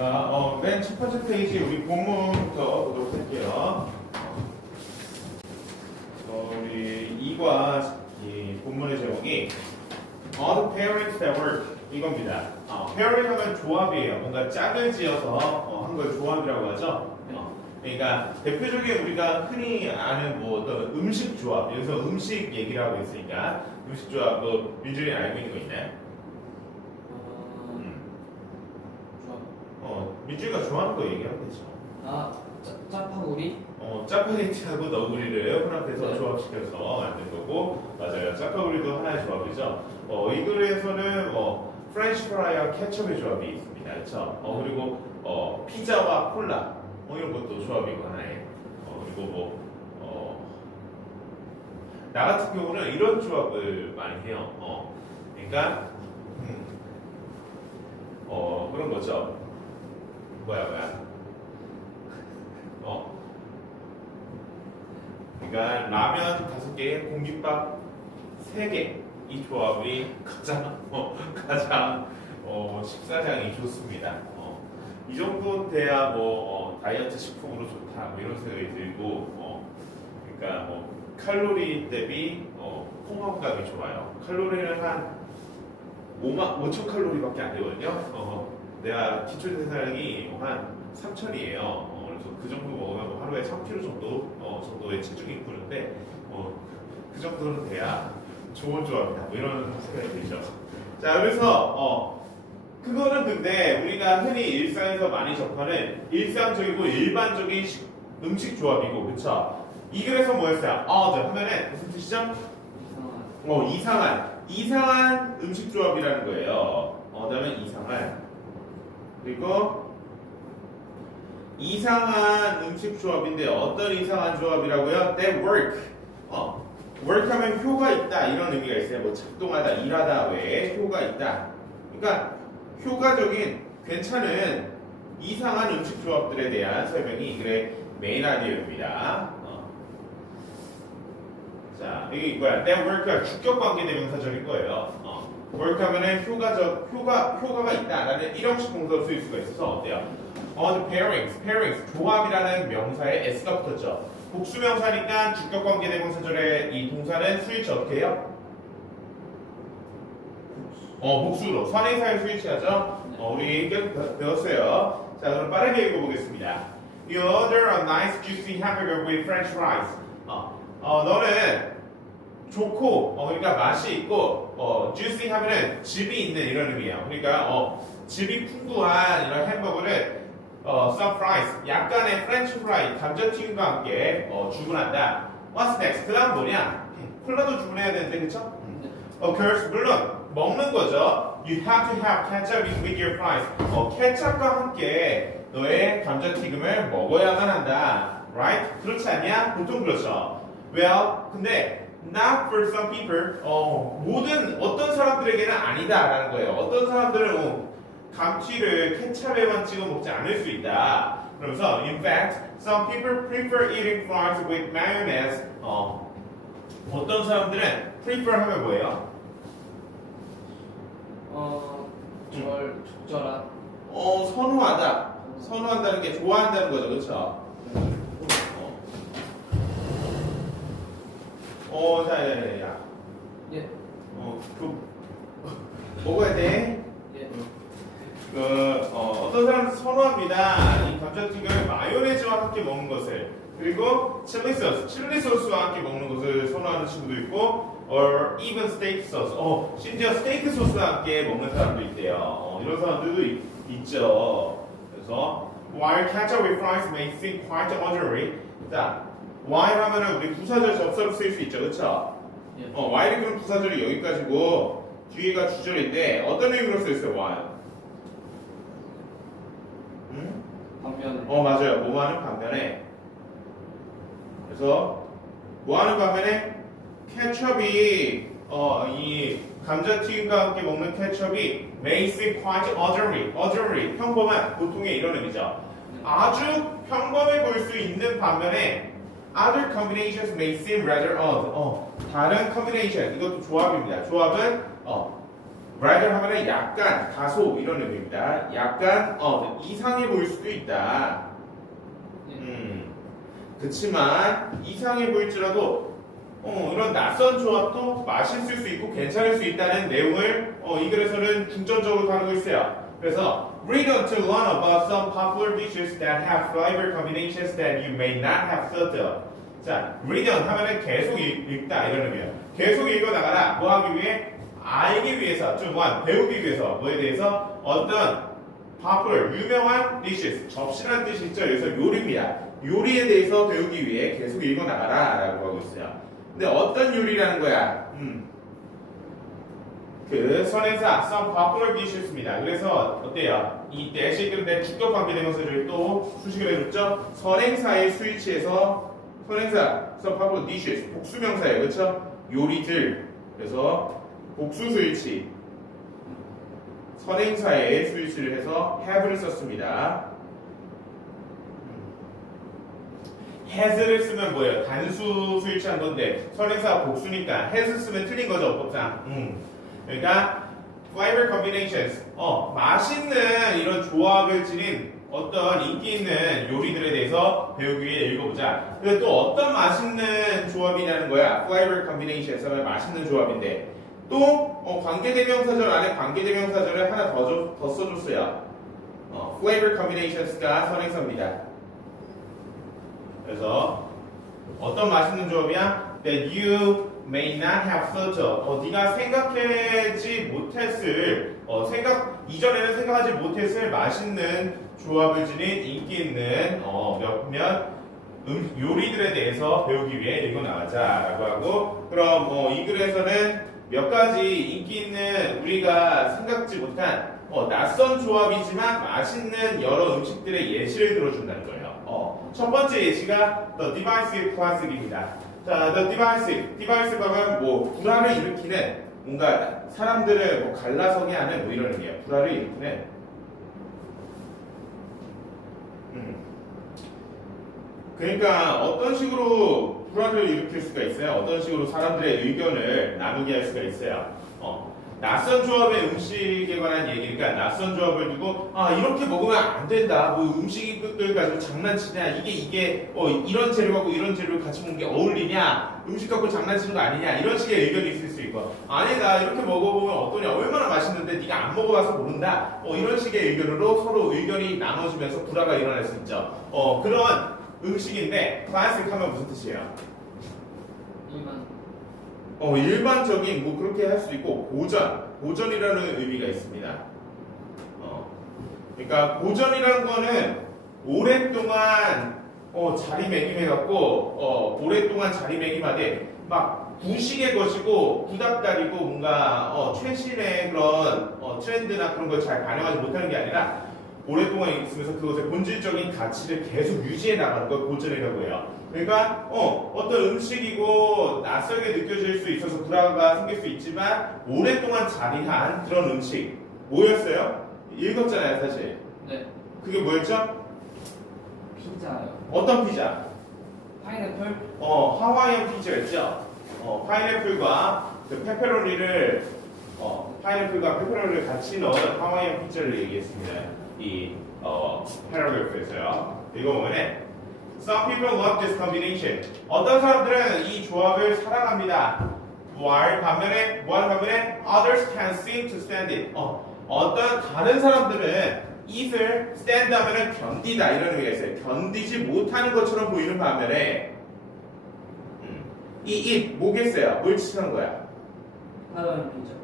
자, 맨 첫 번째 페이지 우리 본문부터 보도록 할게요. 우리 2과 이 본문의 제목이 All the parents that work 이겁니다. parent 하면 조합이에요. 뭔가 짝을 지어서 한 걸 조합이라고 하죠. 그러니까 대표적인 우리가 흔히 아는 뭐 어떤 음식 조합, 여기서 음식 얘기를 하고 있으니까 음식 조합 뭐 민준이 알고 있는 거 있나요? 민준이가 좋아하는 거 얘기하면 되죠. 짜파구리? 짜파게티하고 너구리를 혼합해서 네. 조합시켜서 만든 거고, 맞아요. 짜파구리도 하나의 조합이죠. 이 글에서는 프렌치 프라이와 케첩의 조합이 있습니다. 그렇죠? 그리고 피자와 콜라 이런 것도 조합이고 하나의. 그리고 나 같은 경우는 이런 조합을 많이 해요. 그러니까 그런 거죠. 뭐야. 그러니까 라면 5개, 공깃밥 3개 이 조합이 가장 식사량이 좋습니다. 이 정도 돼야 다이어트 식품으로 좋다 이런 생각이 들고 그러니까 칼로리 대비 포만감이 좋아요. 칼로리는 한 5천 칼로리밖에 안 되거든요. 내가 기초 대사량이 한 3,000이에요. 그래서 그 정도 먹으면 하루에 3kg 정도의 체중이 이끄는데 그 정도는 돼야 좋은 조합이다. 이런 생각이 들죠. 자, 그래서 그거는 근데 우리가 흔히 일상에서 많이 접하는 일상적이고 일반적인 음식 조합이고, 그쵸? 이 글에서 뭐였어요? 하면은 무슨 뜻이죠? 이상한 음식 조합이라는 거예요. 그다음에 이상한, 그리고 이상한 음식 조합인데 어떤 이상한 조합이라고요? That work. work 하면 효가 있다 이런 의미가 있어요. 뭐 작동하다, 일하다 외에 효가 있다. 그러니까 효과적인 괜찮은 이상한 음식 조합들에 대한 설명이 이 글의 메인 아이디어입니다. 자, 이게 뭐야? That work가 주격 관계 대명사절인 거예요. work 하면은 효과가 있다라는 일형식 동사로 쓰일 수가 있어서 어때요? the pairings, 조합이라는 명사에 s가 붙었죠. 복수명사니까 주격관계 대명사절의 이 동사는 스위치 어떻게 해요? 복수로 선행사에 스위치하죠. 우리 배웠어요. 자, 그럼 빠르게 읽어보겠습니다. You order a nice juicy hamburger with French fries. 너는 좋고 그러니까 맛이 있고 juicy 하면은 즙이 있는 이런 의미예요. 그러니까 즙이 풍부한 이런 햄버거를 some fries, 약간의 프렌치 프라이, 감자튀김과 함께 주문한다. What's next? 그 다음 뭐냐? 콜라도 주문해야 되는데, 그쵸? course, 물론 먹는 거죠. You have to have ketchup with your fries. 케첩과 함께 너의 감자튀김을 먹어야만 한다. Right? 그렇지 않냐? 보통 그렇죠. Well, 근데 not for some people. 어떤 사람들에게는 아니다라는 거예요. 어떤 사람들은 감튀를 케찹에만 찍어 먹지 않을 수 있다. 그러면서 in fact, some people prefer eating fries with mayonnaise. 어떤 사람들은 prefer 하면 뭐예요? 적절한. 선호한다는 게 좋아한다는 거죠, 그렇죠? 야. 예. 먹어야 돼. 예. 어떤 사람은 선호합니다. 이 감자튀김을 마요네즈와 함께 먹는 것을. 그리고 칠리 소스와 함께 먹는 것을 선호하는 친구도 있고, or even steak sauce. 심지어 스테이크 소스와 함께 먹는 사람도 있대요. 이런 사람들도 있죠. 그래서 while ketchup with fries may seem quite ordinary. 자, while 하면은 우리 부사절 접사로 쓸 수 있죠, 그렇죠? 예. while이 그럼 부사절이 여기까지고 뒤에가 주절인데 어떤 의미로 쓸 수 있어요, while? 반면에. 맞아요. 뭐하는 반면에. 그래서 뭐하는 반면에 케첩이 이 감자튀김과 함께 먹는 케첩이 may seem quite ordinary 평범한 보통의 이런 의미죠. 아주 평범해 보일 수 있는 반면에 other combinations may seem rather odd. 다른 combination 이것도 조합입니다. 조합은 rather 하면은 약간, 다소 이런 의미입니다. 약간 이상해 보일 수도 있다. 그치만 이상해 보일지라도 이런 낯선 조합도 맛있을 수 있고 괜찮을 수 있다는 내용을 이 글에서는 중점적으로 다루고 있어요. 그래서 read on to learn about some popular dishes that have flavor combinations that you may not have thought of. 자, read on 하면은 계속 읽다 이런 의미예요. 계속 읽어 나가라. 뭐 하기 위해? 알기 위해서, 좀 배우기 위해서 뭐에 대해서 어떤 popular 유명한 dishes 접시라는 뜻이 있죠. 그래서 요리입니다. 요리에 대해서 배우기 위해 계속 읽어 나가라 라고 하고 있어요. 근데 어떤 요리라는 거야? 그 선행사 some popular dishes입니다. 그래서 어때요? 이 대시 근데 주격 관계대명사를 또 수식을 해줬죠. 선행사의 스위치에서 선행사 some popular dishes 복수명사예요. 그렇죠? 요리들. 그래서 복수 스위치 선행사의 스위치를 해서 have를 썼습니다. has를 쓰면 뭐예요? 단수 스위치한 건데 선행사가 복수니까 has 쓰면 틀린 거죠, 법상. 그러니까 flavor combinations, 맛있는 이런 조합을 지닌 어떤 인기 있는 요리들에 대해서 배우기 위해 읽어보자. 그리고 또 어떤 맛있는 조합이냐는 거야. flavor combinations 하면 맛있는 조합인데 또 관계대명사절 안에 관계대명사절을 하나 더 써줬어요. flavor combinations가 선행사입니다. 그래서 어떤 맛있는 조합이야? That you may not have thought of. 네가 생각하지 못했을 이전에는 생각하지 못했을 맛있는 조합을 지닌 인기 있는 몇몇 요리들에 대해서 배우기 위해 읽어 나가자라고 하고, 그럼 이 글에서는 몇 가지 인기 있는 우리가 생각지 못한 낯선 조합이지만 맛있는 여러 음식들의 예시를 들어준다는 거예요. 첫 번째 예시가 The Divisive Classic입니다. 자, The Divisive 하면 불화를 일으키는 뭔가 사람들을 갈라서게 하는 이런 의미예요. 불화를 일으키는. 그러니까 어떤 식으로 불화를 일으킬 수가 있어요? 어떤 식으로 사람들의 의견을 나누게 할 수가 있어요? 낯선 조합의 음식에 관한 얘기니까 낯선 조합을 두고 이렇게 먹으면 안 된다. 음식을 가지고 장난치냐? 이게 이런 재료하고 이런 재료를 같이 먹는 게 어울리냐? 음식 갖고 장난치는 거 아니냐? 이런 식의 의견이 있을 수 있고, 아니다. 이렇게 먹어보면 어떠냐? 얼마나 맛있는데 네가 안 먹어봐서 모른다. 이런 식의 의견으로 서로 의견이 나눠지면서 불화가 일어날 수 있죠. 그런 음식인데 클래식 하면 무슨 뜻이에요? 일반적인 그렇게 할 수 있고 고전이라는 의미가 있습니다. 그러니까 고전이라는 거는 오랫동안 자리매김해갖고 오랫동안 자리매김하되 막 구식의 것이고 구닥다리고 뭔가 최신의 그런 트렌드나 그런 걸 잘 반영하지 못하는 게 아니라 오랫동안 있으면서 그것의 본질적인 가치를 계속 유지해 나가는 걸 고전이라고 해요. 그러니까 어떤 음식이고 낯설게 느껴질 수 있어서 불화가 생길 수 있지만 오랫동안 자리한 그런 음식 뭐였어요? 읽었잖아요, 사실. 네. 그게 뭐였죠? 피자요. 어떤 피자? 파인애플? 하와이안 피자였죠. 파인애플과 그 페페로니를 같이 넣은 하와이안 피자를 얘기했습니다. 이 패러그래프에서요. 읽어보면 Some people love this combination. 어떤 사람들은 이 조합을 사랑합니다. 반면에 others can't seem to stand it. 어떤 다른 사람들은 it을 stand 하면은 견디다 이런 의미가 있어요. 견디지 못하는 것처럼 보이는 반면에 이 it 뭐겠어요? 뭘 지칭하는 거야? 하와이안 피자.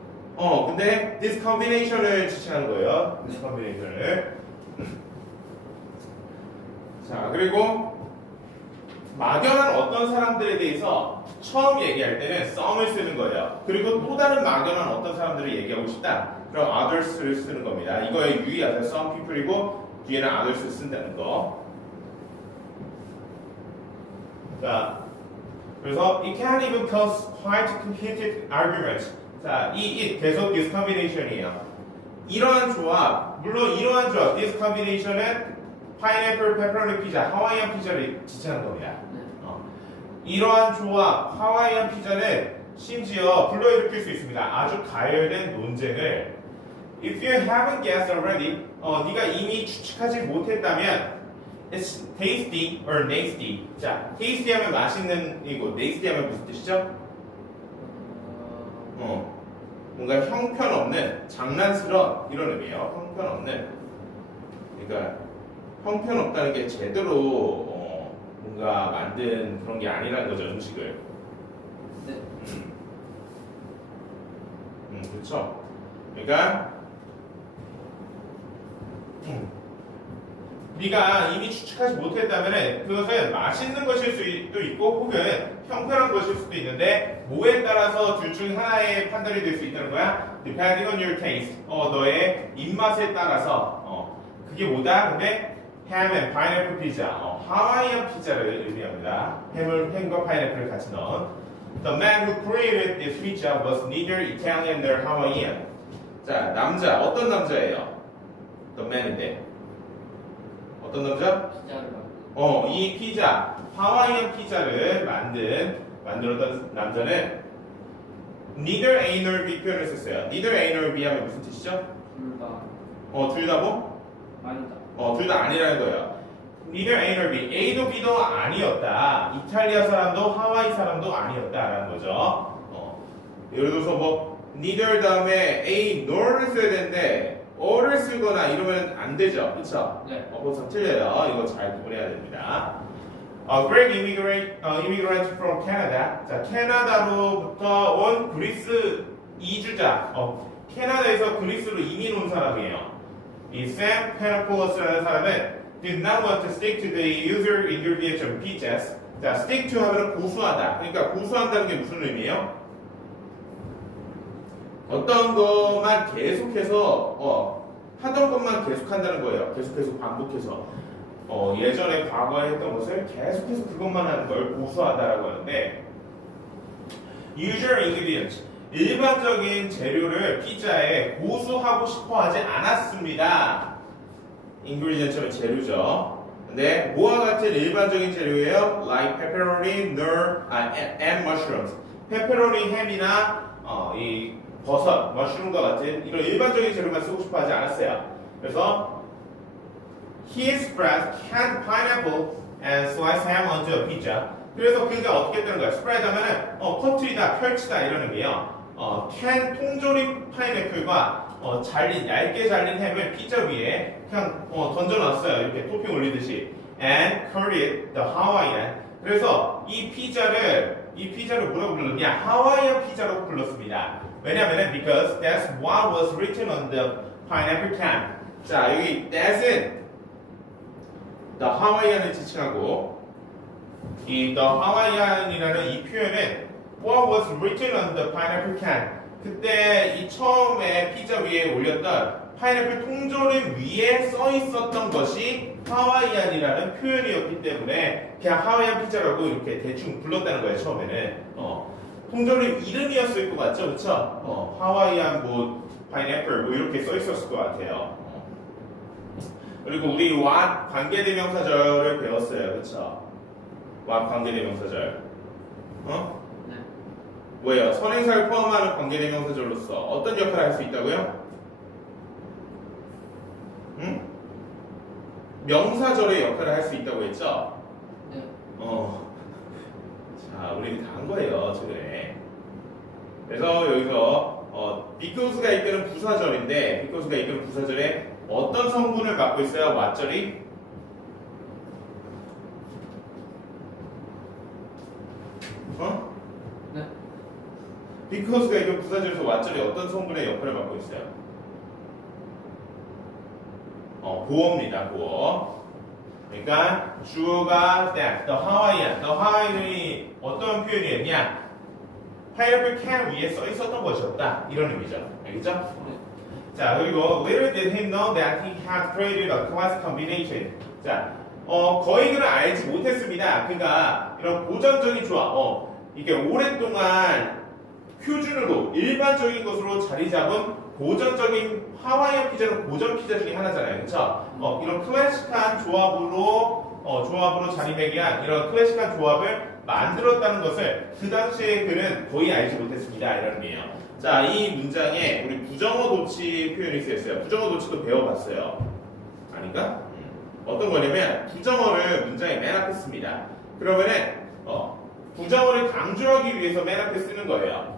근데 this combination을 지칭하는 거예요. this combination을. 자, 그리고 막연한 어떤 사람들에 대해서 처음 얘기할 때는 some을 쓰는 거예요. 그리고 또 다른 막연한 어떤 사람들을 얘기하고 싶다. 그럼 others를 쓰는 겁니다. 이거에 유의하세요. some people이고 뒤에는 others를 쓴다는 거. 자, 그래서 it can even cause quite heated arguments. 자, it 계속 this combination이에요. 이러한 조합, 물론 이러한 조합, this combination은 파인애플, 페퍼로니 피자, 하와이안 피자를 지칭하는 겁니다. 이러한 조합, 하와이안 피자는 심지어 불러일으킬 수 있습니다. 아주 가열된 논쟁을. If you haven't guessed already, 네가 이미 추측하지 못했다면, it's tasty or nasty. 자, tasty 하면 맛있는 이고, nasty 하면 무슨 뜻이죠? 뭔가 형편없는, 장난스러운 이런 의미예요. 형편없는. 그러니까 형편없다는 게 제대로 뭔가 만든 그런 게 아니라는 거죠, 음식을. 네. 그렇죠. 그러니까 네가 이미 추측하지 못했다면 그것은 맛있는 것일 수도 있고 혹은 형편한 것일 수도 있는데 뭐에 따라서 둘 중 하나의 판단이 될 수 있다는 거야. Depending on your taste. 너의 입맛에 따라서 그게 뭐다? 근데 ham and pineapple 피자. 하와이안 피자를 의미합니다. 햄과 파인애플을 같이 넣은. The man who created this pizza was neither Italian nor Hawaiian. 자, 남자. 어떤 남자예요? The man인데. 어떤 남자? 피자를 만들고. 이 피자, 하와이안 피자를 만들었던 남자는 neither A nor B 표현을 썼어요. neither A nor B 하면 무슨 뜻이죠? 둘 다. 둘 다 뭐? 아니다. 둘 다 아니라는 거예요. neither A nor B. A도 B도 아니었다. 이탈리아 사람도 하와이 사람도 아니었다라는 거죠. 예를 들어서 뭐 neither 다음에 A nor를 써야 되는데 or를 쓰거나 이러면 안 되죠. 그쵸? 네. 그것은 틀려요. 이거 잘 구분해야 됩니다. Great immigrant from Canada. 자, 캐나다로부터 온 그리스 이주자. 캐나다에서 그리스로 이민 온 사람이에요. 이 Sam Panopoulos,라는 사람은 did not want to stick to the usual ingredients of pizzas. 자, stick to 하면 고수하다. 그러니까 고수한다는 게 무슨 의미예요? 어떤 것만 계속해서 하던 것만 계속한다는 거예요. 계속해서 반복해서 예전에 과거에 했던 것을 계속해서 그것만 하는 걸 고수하다라고 하는데 usual ingredients 일반적인 재료를 피자에 고수하고 싶어하지 않았습니다. ingredients는 재료죠. 근데 뭐와 같은 일반적인 재료예요? Like pepperoni, and mushrooms. 페페로니 햄이나 이 버섯, 머쉬룸과 같은 이런 일반적인 재료만 쓰고 싶어 하지 않았어요. 그래서 he spread canned pineapple and sliced ham onto a pizza. 그래서 그가 어떻게 했다는 거야? spread 하면은 퍼뜨리다, 펼치다 이런 의미예요. 캔 통조림 파인애플과 얇게 잘린 햄을 피자 위에 그냥 던져놨어요. 이렇게 토핑 올리듯이. And curried the Hawaiian. 그래서 이 피자를 뭐라고 불렀냐? 하와이안 피자라고 불렀습니다. 왜냐면은 because that's what was written on the pineapple can. 자, 여기 that은 the Hawaiian을 지칭하고 이 the Hawaiian이라는 이 표현은 what was written on the pineapple can. 그때 이 처음에 피자 위에 올렸던 파인애플 통조림 위에 써 있었던 것이 하와이안이라는 표현이었기 때문에 그냥 하와이안 피자라고 이렇게 대충 불렀다는 거예요. 처음에는 통조림 이름이었을 것 같죠, 그렇죠? 하와이안 뭐 파인애플 뭐 이렇게 써 있었을 것 같아요. 그리고 우리 what 관계대명사절을 배웠어요, 그렇죠? what 관계대명사절, 네. 뭐예요? 선행사를 포함하는 관계대명사절로서 어떤 역할을 할 수 있다고요? 명사절의 역할을 할 수 있다고 했죠? 네. 자, 우리 다 한 거예요, 최근에. 그래서 여기서 because가 이끄는 부사절인데, because가 이끄는 부사절에 어떤 성분을 맡고 있어요? what절이? 네. because가 이끄는 부사절에서 what절이 어떤 성분의 역할을 맡고 있어요? 보어입니다, 보어. 그러니까 주어가 that, the Hawaiian이 어떤 표현이었냐? 파인애플 캔 위에 써 있었던 것이었다. 이런 의미죠. 알겠죠? 네. 자, 그리고 little did he know that he had created a class combination. 자, 거의 그는 알지 못했습니다. 그러니까 이런 고전적인 조합, 이게 오랫동안 표준으로 일반적인 것으로 자리 잡은 고전적인 하와이안 피자는 고전 피자 중에 하나잖아요, 그렇죠? 이런 클래식한 조합으로 자리매김한 이런 클래식한 조합을 만들었다는 것을 그 당시에 그는 거의 알지 못했습니다. 이런 의미예요. 자, 이 문장에 우리 부정어 도치 표현이 쓰였어요. 부정어 도치도 배워봤어요. 아닌가? 어떤 거냐면 부정어를 문장에 맨 앞에 씁니다. 그러면은 부정어를 강조하기 위해서 맨 앞에 쓰는 거예요.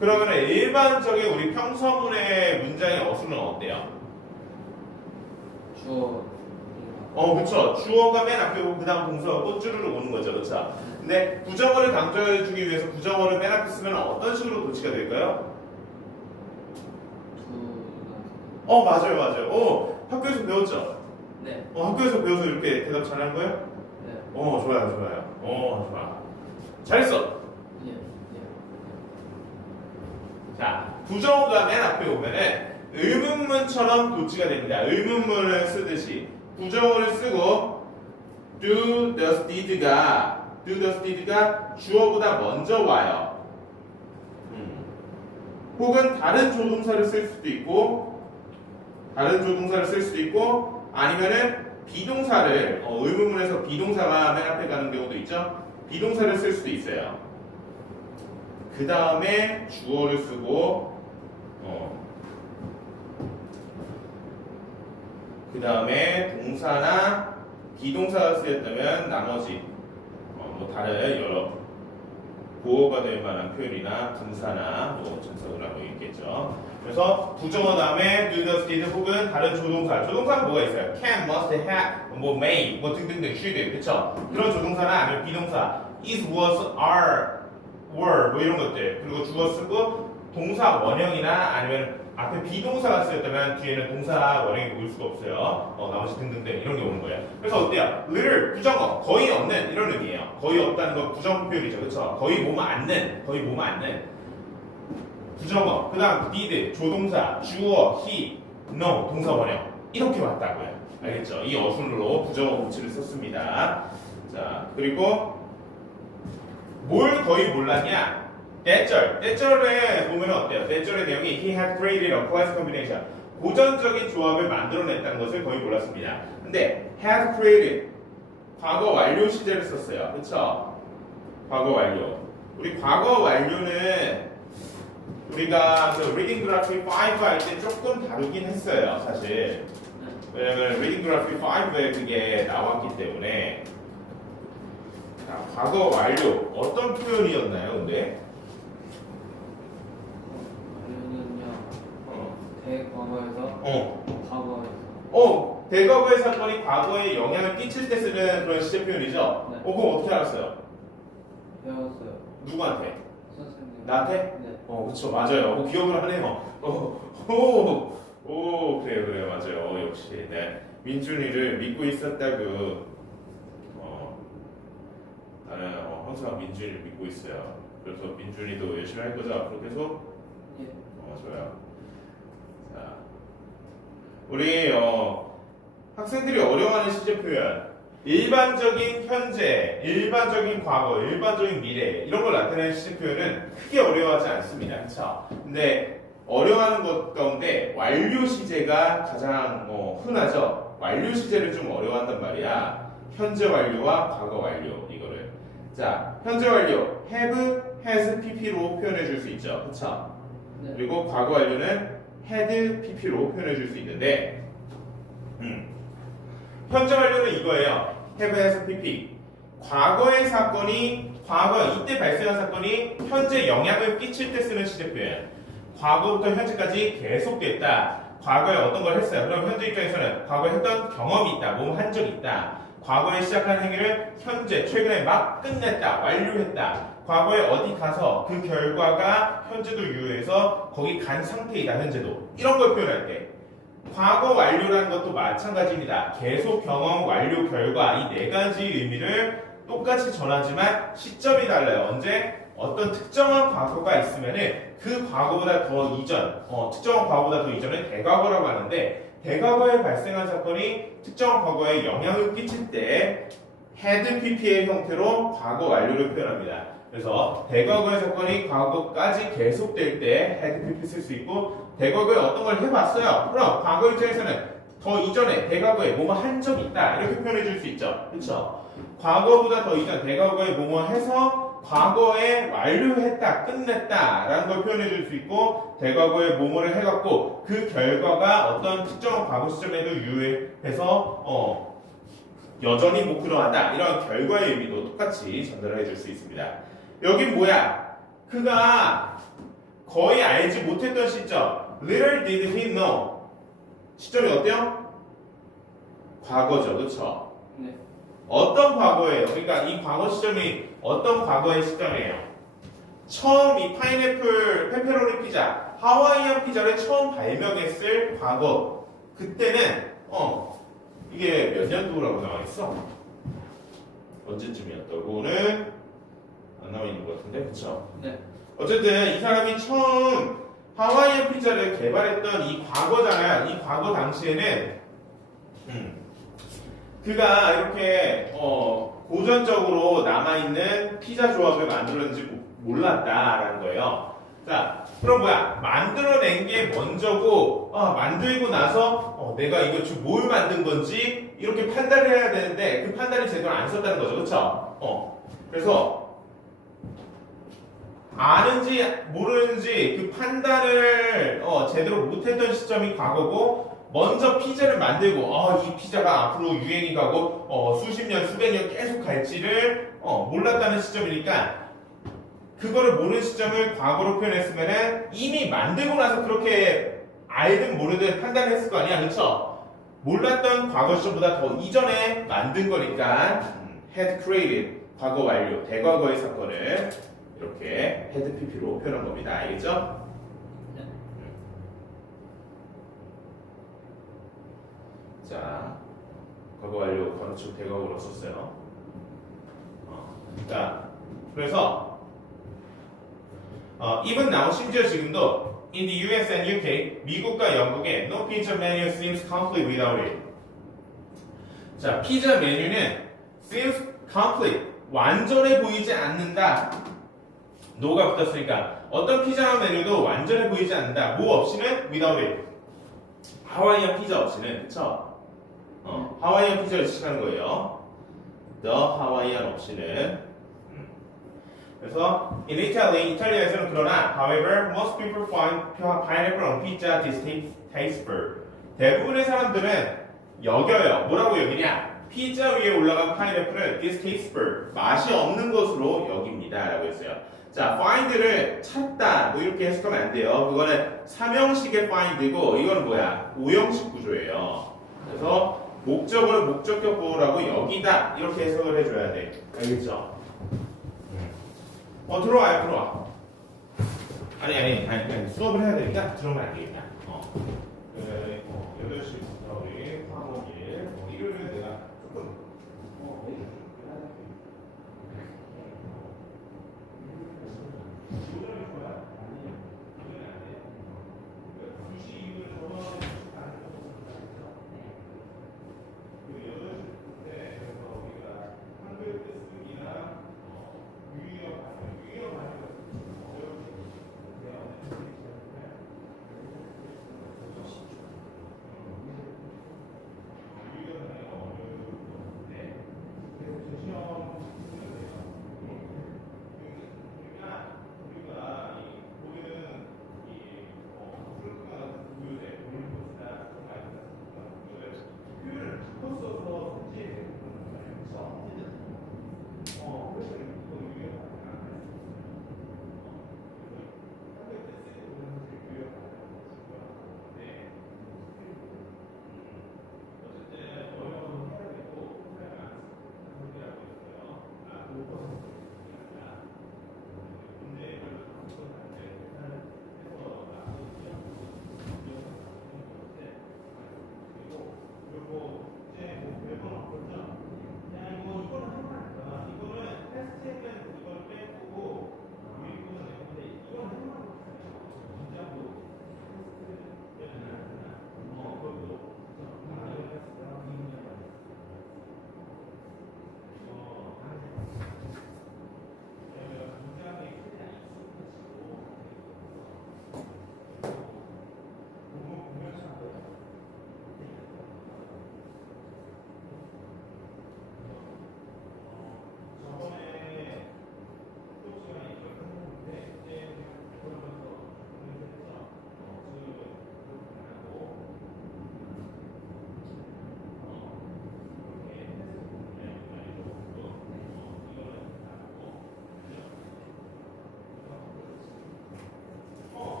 그러면은 일반적인 우리 평서문의 문장의 어순은 어때요? 주어. 그쵸. 주어가 맨 앞에 오고 그 다음 동사가 꽃주르륵 오는 거죠. 그쵸. 근데 부정어를 강조해주기 위해서 부정어를 맨 앞에 쓰면 어떤 식으로 도치가 될까요? 맞아요, 맞아요. 학교에서 배웠죠? 네. 학교에서 배워서 이렇게 대답 잘하는 거예요? 네. 좋아요, 좋아요. 좋아. 잘했어. 예. 예. 자, 부정어가 맨 앞에 오면은 의문문처럼 도치가 됩니다. 의문문을 쓰듯이 부정어를 쓰고 do, does, did가 주어보다 먼저 와요. 혹은 다른 조동사를 쓸 수도 있고 아니면은 비동사를 의문문에서 비동사가 맨 앞에 가는 경우도 있죠. 비동사를 쓸 수도 있어요. 그 다음에 주어를 쓰고 그 다음에 동사나 비동사가 쓰였다면 나머지 뭐 다른 여러 보호가 될 만한 표현이나 분사나 뭐 전사구나 뭐 있겠죠. 그래서 부정어 다음에 do, does, did 혹은 다른 조동사는 뭐가 있어요? can, must, have, 뭐 may, 뭐 등등등 should, 그쵸? 그런 조동사나 아니면 비동사 is, was, are, were 뭐 이런 것들 그리고 주어 쓰고 동사 원형이나 아니면 앞에 비동사가 쓰였다면 뒤에는 동사 원형이 올 수가 없어요. 나머지 등등등 이런 게 오는 거예요. 그래서 어때요? little 부정어 거의 없는 이런 의미예요. 거의 없다는 건 부정 표현이죠, 그렇죠? 거의 몸 않는 부정어. 그다음 did 조동사, 주어, he, no 동사 원형 이렇게 왔다고요. 알겠죠? 이 어순으로 부정어 고치를 썼습니다. 자, 그리고 뭘 거의 몰랐냐? 대절에 보면 어때요? 대절의 내용이 he had created a class combination. 고전적인 조합을 만들어냈다는 것을 거의 몰랐습니다. 근데 had created 과거 완료 시제를 썼어요. 그쵸? 과거 완료. 우리 과거 완료는 우리가 그 reading graphic 5 할 때 조금 다루긴 했어요. 사실. 왜냐면 reading graphic 5에 그게 나왔기 때문에. 자, 과거 완료. 어떤 표현이었나요, 근데? 대과거에서 과거에서 대과거의 사건이 과거에 영향을 끼칠 때 쓰는 그런 시제 표현이죠? 네. 그럼 어떻게 알았어요? 배웠어요. 누구한테? 선생님. 나한테? 네. 그쵸, 맞아요. 기억을 하네요. 그래요, 맞아요. 역시, 네. 민준이를 믿고 있었다고. 나는 항상 민준이를 믿고 있어요. 그래서 민준이도 열심히 할 거죠? 앞으로 계속? 예. 좋아요. 자, 우리 학생들이 어려워하는 시제 표현, 일반적인 현재, 일반적인 과거, 일반적인 미래 이런 걸 나타내는 시제 표현은 크게 어려워하지 않습니다. 그렇죠? 근데 어려워하는 것 가운데 완료 시제가 가장 흔하죠. 완료 시제를 좀 어려워한단 말이야. 현재 완료와 과거 완료 이거를. 자, 현재 완료 have, has, pp로 표현해 줄 수 있죠. 그렇죠? 네. 그리고 과거 완료는 had, pp로 표현해 줄 수 있는데 현재 완료는 이거예요. have, has, pp. 과거의 사건이 이때 발생한 사건이 현재 영향을 끼칠 때 쓰는 시제 표현. 과거부터 현재까지 계속됐다. 과거에 어떤 걸 했어요. 그럼 현재 입장에서는 과거에 했던 경험이 있다. 뭐 한 적이 있다. 과거에 시작한 행위를 현재 최근에 막 끝냈다. 완료했다. 과거에 어디 가서 그 결과가 현재도 유효해서 거기 간 상태이다. 현재도. 이런 걸 표현할 때 과거 완료라는 것도 마찬가지입니다. 계속 경험, 완료, 결과 이 네 가지 의미를 똑같이 전하지만 시점이 달라요. 언제? 어떤 특정한 과거가 있으면은 그 과거보다 더 이전, 특정한 과거보다 더 이전을 대과거라고 하는데 대과거에 발생한 사건이 특정한 과거에 영향을 끼칠 때 had pp의 형태로 과거 완료를 표현합니다. 그래서 대과거의 사건이 과거까지 계속될 때 had pp 쓸 수 있고 대과거에 어떤 걸 해봤어요. 그럼 과거 입장에서는 더 이전에 대과거에 뭐뭐 한 적이 있다 이렇게 표현해 줄 수 있죠. 그렇죠? 과거보다 더 이전 대과거에 뭐뭐 해서 과거에 완료했다, 끝냈다 라는 걸 표현해 줄 수 있고 대과거에 뭐뭐를 해갖고 그 결과가 어떤 특정한 과거 시점에도 유효해서 여전히 뭐 그러하다 이런 결과의 의미도 똑같이 전달해 줄 수 있습니다. 여긴 뭐야? 그가 거의 알지 못했던 시점 Little did he know 시점이 어때요? 과거죠. 그쵸? 네. 어떤 과거예요? 그러니까 이 과거 시점이 어떤 과거의 시점이에요? 처음 이 파인애플 페페로니 피자 하와이안 피자를 처음 발명했을 과거 그때는 이게 몇 년도라고 나와 있어? 언제쯤이었다고는 안 나와 있는 것 같은데, 그쵸? 네. 어쨌든 이 사람이 처음 하와이안 피자를 개발했던 이 과거잖아요. 이 과거 당시에는 그가 이렇게 고전적으로 남아있는 피자 조합을 만들었는지 몰랐다라는 거예요. 자, 그럼 뭐야? 만들어낸 게 먼저고 만들고 나서 내가 이거 지금 뭘 만든 건지 이렇게 판단을 해야 되는데 그 판단이 제대로 안 썼다는 거죠. 그쵸? 그래서 아는지 모르는지 그 판단을 제대로 못했던 시점이 과거고 먼저 피자를 만들고 이 피자가 앞으로 유행이 가고 수십 년 수백 년 계속 갈지를 몰랐다는 시점이니까 그거를 모르는 시점을 과거로 표현했으면은 이미 만들고 나서 그렇게 알든 모르든 판단을 했을 거 아니야. 그쵸? 몰랐던 과거 시점보다 더 이전에 만든 거니까 had created 과거 완료 대과거의 사건을 이렇게 had pp로 표현한 겁니다. 알겠죠? 자, 과거 완료 가로치고 대과거로 썼어요. 자, 그래서 even now 심지어 지금도 in the US and UK 미국과 영국에 no pizza menu seems complete without it. 자, 피자 메뉴는 seems complete 완전해 보이지 않는다. no가 붙었으니까 어떤 피자 메뉴도 완전해 보이지 않는다. 뭐 없이는 without it. 하와이안 피자 없이는 그쵸? 하와이안 피자를 시작하는 거예요. the 하와이안 없이는. 그래서 in Italy, 이탈리아에서는 그러나 however, most people find pineapple on pizza distasteful. 대부분의 사람들은 여겨요. 뭐라고 여기냐? 피자 위에 올라간 파인애플을 distasteful, 맛이 없는 것으로 여깁니다. 라고 했어요. 자, find를 찾다, 뭐 이렇게 해석하면 안 돼요. 그거는 삼형식의 find고 이거는 뭐야? 오형식 구조예요. 그래서 목적어를 목적격보라고 여기다 이렇게 해석을 해줘야 돼. 알겠죠? 들어와요, 들어와. 아니, 수업을 해야 되니까 들어오면 안 되겠냐? 8시부터 우리 화목일, 일요일은 내가 조금,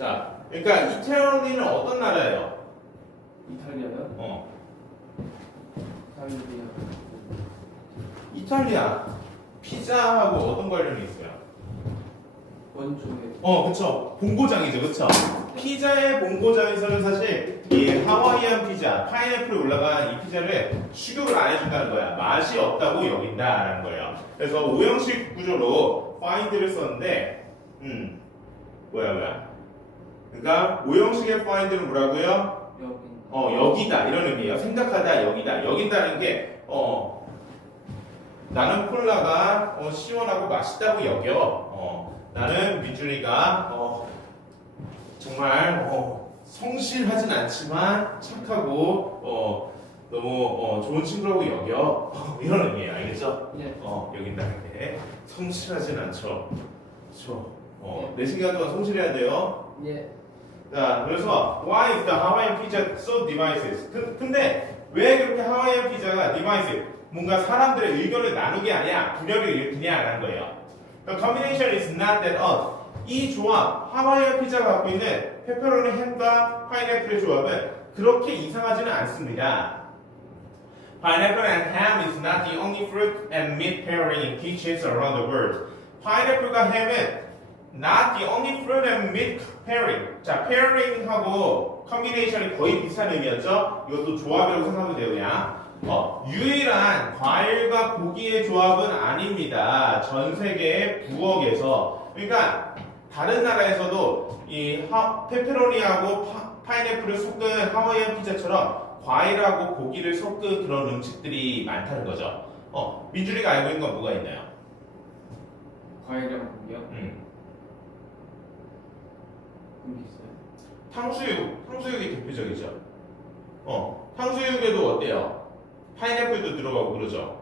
자, 그러니까 이태리는 어떤 나라예요? 이탈리아요? 이탈리아. 이탈리아 피자하고 어떤 관련이 있어요? 원조에. 그쵸. 본고장이죠, 그쵸. 피자의 본고장에서는 사실 이 하와이안 피자, 파인애플이 올라간 이 피자를 취급을 안 해준다는 거야. 맛이 없다고 여긴다라는 거예요. 그래서 오형식 구조로 find를 썼는데, 뭐야. 그러니까 오형식의 find는 뭐라고요? 여기. 여기다 이런 의미예요. 생각하다, 여기다. 여긴다는 게 나는 콜라가 시원하고 맛있다고 여겨. 나는 민준이가 정말 성실하진 않지만 착하고 너무 좋은 친구라고 여겨. 이런 의미예요. 알겠죠? 네. 여긴다는 게 성실하진 않죠. 그렇죠. 내 시간 동안 성실해야 돼요. 예. 자, 그래서 why is the Hawaiian pizza so divisive? 근데 왜 그렇게 하와이안 피자가 divisive? 뭔가 사람들의 의견을 나누게 하냐, 분열을 일으키냐라는 거예요. The combination is not that odd. 이 조합, 하와이안 피자가 갖고 있는 페퍼로니 햄과 파인애플의 조합은 그렇게 이상하지는 않습니다. Pineapple and ham is not the only fruit and meat pairing in kitchens around the world. 파인애플과 햄은 not the only fruit and meat pairing. 자, pairing하고 combination이 거의 비슷한 의미였죠? 이것도 조합이라고 생각하면 돼요, 그냥. 유일한 과일과 고기의 조합은 아닙니다. 전 세계 부엌에서. 그러니까 다른 나라에서도 이 페페로니하고 파인애플을 섞은 하와이안 피자처럼 과일하고 고기를 섞은 그런 음식들이 많다는 거죠. 민준이가 알고 있는 건 뭐가 있나요? 과일이랑 고기요? 고기 있어요? 탕수육이 대표적이죠. 탕수육에도 어때요? 파인애플도 들어가고 그러죠.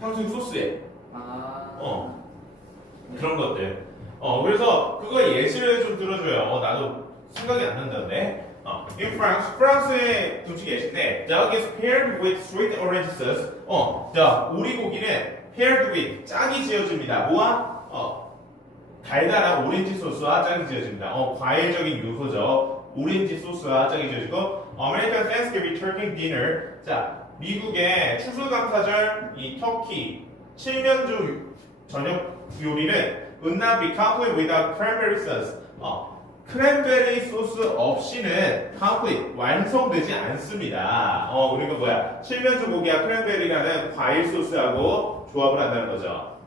탕수육 소스에. 그런 것들. 그래서 그거 예시를 좀 들어줘요. 나도 생각이 안 난다는데. In France, 프랑스의 음식 예시인데, duck is paired with sweet orange sauce. 오리고기는 paired with 짝이 지어집니다. 뭐와? 달달한 오렌지 소스와 짝이 지어집니다. 과일적인 요소죠. 오렌지 소스와 짝이 지어지고, American Thanksgiving Turkey Dinner. 자, 미국의 추수감사절 이 터키 칠면조 저녁 요리는 would not be complete without cranberry sauce. 크랜베리 소스 없이는 complete 완성되지 않습니다. 그러니까 뭐야? 칠면조 고기와 크랜베리라는 과일 소스하고 조합을 한다는 거죠.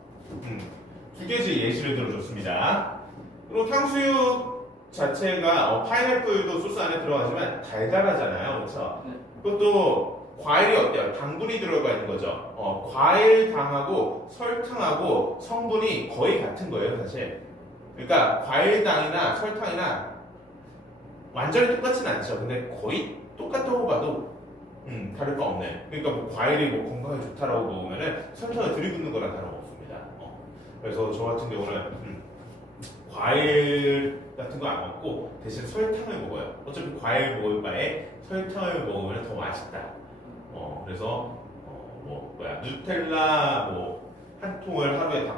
두 개의 예시를 들어줬습니다. 그리고 탕수육 자체가 파인애플도 소스 안에 들어가지만 달달하잖아요, 그렇죠? 네. 그것도 과일이 어때요? 당분이 들어가 있는 거죠. 과일 당하고 설탕하고 성분이 거의 같은 거예요, 사실. 그러니까 과일당이나 설탕이나 완전히 똑같진 않죠. 근데 거의 똑같다고 봐도 다를 바 없네. 그러니까 뭐 과일이 뭐 건강에 좋다라고 먹으면은 설탕을 들이붓는 거랑 다름없습니다. 그래서 저 같은 경우는 과일 같은 거 안 먹고 대신 설탕을 먹어요. 어차피 과일 먹을 바에 설탕을 먹으면 더 맛있다. 그래서 누텔라 한 통을 하루에 다